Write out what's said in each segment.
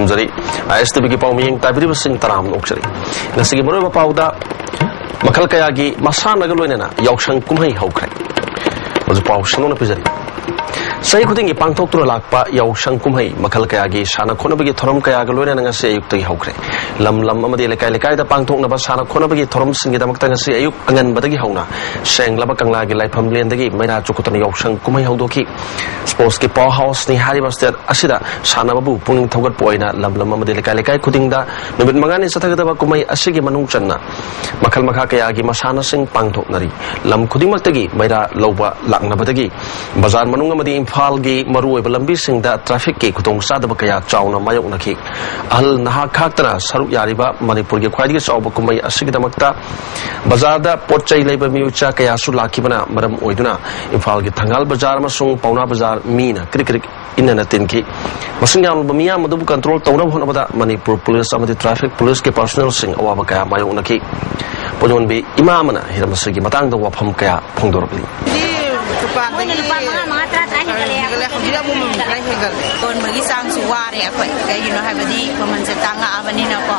खुमजरी ISTV की पाव मियंग ताबिरिब सिंह तराम नोक्चरी नसिगी मरोब पावदा मखल कयागी मसानग लोइनेना यावशंग कुमहै हौख्रे मजु पाव सनोना पिजरी सही खुदिंगी पांगथोक्तुना लाकपा यावशंग कुमहै मखल कयागी साना खोनबगी theorem कयागा लोइनेना ngasi ayuktagi haukhre lam amadi lekai lekai da pangthoknaba sana khonabagi thorom singidamukta ngasi ayuk anganbadagi hauna senglaba kanglagi laifam lendagi maira chukutana yausang kumai haudoki sports ki power house ni hariba state asida sanababu punging thogat poina lam amadi lekai lekai khudingda numit mangani sathagadaba kumai asigi manung channa makhal makha kayagi masana sing pangthoknari lam khudingmaktagi maira loba laknabadagi bazar manung amadi imphal gi maruoiba lambi singda traffic ki khutong sadaba kaya chauna mayoknaki al naha khaktana saru yariba Manipur ki khwaidigi chawba kumai asigidamakta bazarda potchai leiba miucha kaya su lakibana maram oiduna imphal gi thangal bazar masung pauna bazar mina krik inana tinki masingam bamiya madu control tawna honabada Manipur police amadi traffic police ke personnel sing awaba kaya mayonaki ponyon bi imamana hiramasigi matangda wafam kaya phongdorbi kon magi sang suware akwai kai you know habadi paman se tanga abanina ko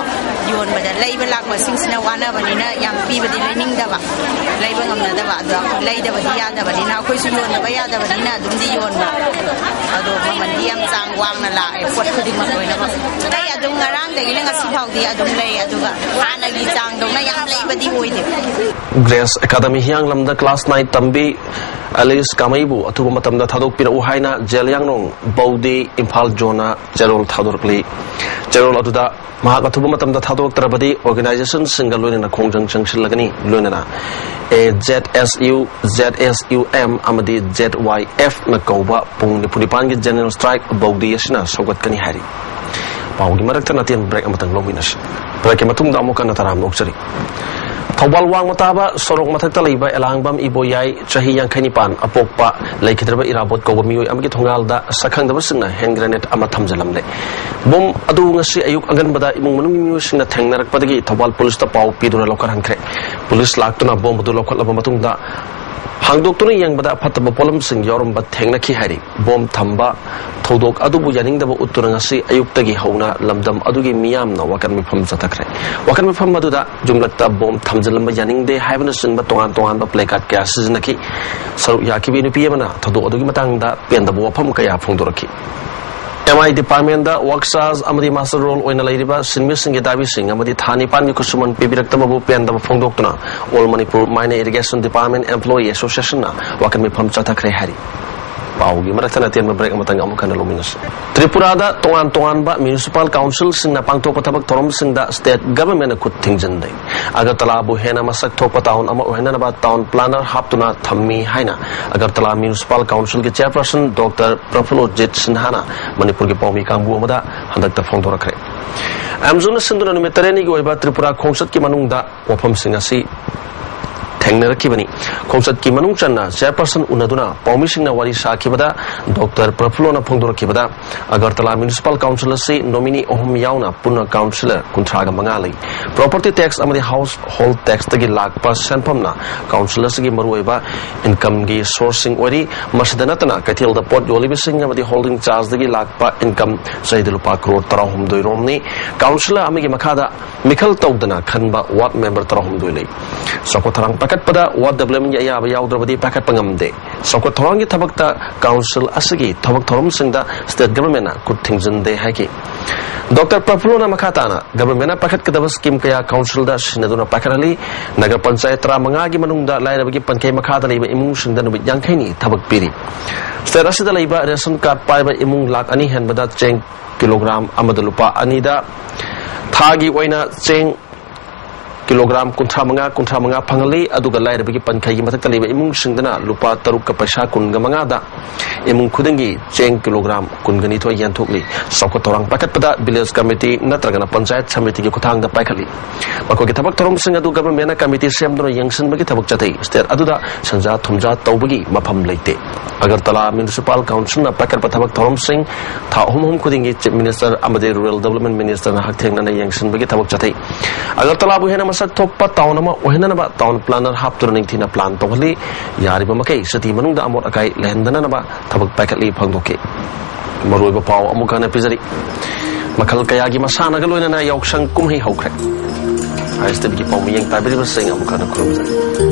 yon bada leiba lak ma singsina wana banina yam pi badi lening da ba leiba ngamna da ba do leida badi ya da banina koi su yon ba ya da banina dum di yon ba ado paman diam sang wang na la e pot khudi ma koi na ba kai adum ngarang da gina ngasi phau di adum lei aduga hana gi sang dong na yam leiba di oi de Grace Academy hiang lamda class 9 tambi Alice Kamaibu atuba matamda thadok pira uhaina Jelyangnong Baudi Imphal Jona Jerol Thadorkli Jerol atuda mahak atuba matamda thadok tarabadi organization single loina khongjang changsil lagani loina ZSU ZSUM amadi ZYF na kauba pung nipunipan gi general strike Baudi yasina sogat kani hari paugi marakta natian break amatang lominas break matung da amukan nataram nokchari Thawal wang mataba sorok mathakta leiba elangbam iboyai chahi yankhanipan apokpa leikhidraba irabot ko mioi amgi thongalda sakhangdaba singna hand grenade ama thamjalamle bom adu ngasi ayuk anganbada imung manung mioi singna thengnarakpadagi Thawal police ta pau piduna lokar hankre police laktuna bom adu lokhatlaba matungda hangdoktuna yangbada phataba polam sing yorumba thengna hari bom thamba thodok adubu yaningdaba utturangasi ayuktagi hauna lamdam adugi miyamna wakan mifam jatakre wakan mifam maduda jumlakta bom thamjalamba yaningde haibana singba tongan ba placard kaya siznaki saru yakibi nupiyamana thodok adugi matangda pendaba wafam kaya phongdoraki MI department da workshops amadi master role oina leiriba sinmi singi dabi sing amadi thani pan gi kusuman pibirakta babu pendaba phongdoktuna All Manipur Mine Irrigation Department Employee Association na wakan mifam jatakre hari paugi marakthana tian break amatang amukana lominas Tripura da tongan ba municipal council sing na pangthok pathabak thorom sing da state government khut thingjan dai Agartala bu hena masak thok town ama ohena ba town planner haptuna thammi haina Agartala municipal council ke chairperson Dr. Prafulojit Sinhana Manipur ke paumi kangbu amada handakta phongdorakre Amzuna sinduna numetareni gi oiba Tripura khongsat ki manungda wafam singasi Tengnarakibani Kongsat ki manung channa chairperson unaduna paumishing na wari sakibada Dr. Prafulona Phongdorakibada Agartala Municipal Council si nominee ohum yauna punna councillor kuntraga mangali property tax amadi household tax tagi lakpa senpamna councillor gi maruiba income gi sourcing ori masdanatana kathil da pot yolibising amadi holding charge tagi lakpa income saidilupa crore tarahum doiromni councillor amigi makhada mikhal tawdana khanba ward member tarahum doilei sakotharang pakat pada ward development ya yaudravadi pakat pangamde sakot thorangi thabakta council asagi thabak thorom singda state government na kuthingjan de haki Dr. Prafulona makhatana government na pakat kadaba scheme kaya council da sinaduna pakarali nagar panchayat ramanga gi manungda lairabagi pankai makhada leiba imung singda nubit yangkhaini thabak piri state asida leiba ration card paiba imung lak ani henbada cheng kilogram amada lupa anida thagi oina cheng kilogram kuntra manga phangali aduga lairabagi pankai gi mathak leiba imung singdana lupa taruk ka paisa kunga manga da imung khudingi cheng kilogram kungani thoi yan thokli sakot torang pakat pada village committee natragana panchayat samiti gi kuthang da paikali bako gi thabak thorom sing adu government committee semdro yangsin bagi thabak chatai state aduda sanja thumja tawbagi mafam leite Agartala Municipal Council na pakat pathabak thorom sing tha hum khudingi chief minister amade rural development minister na haktheng na yangsin bagi thabak chatai Agartala bu hena masak thokpa town ama ohena ba town planner hapturning thina plan tohli yariba makai sati manungda amot akai lehendana na ba thabak paikali phangdoke maruiba paw amukana pizari Makal kayagi masana galoy na yaksang kumhi hawkre. ISTV ki pawmiyang tabiri basing amukana kurumzay.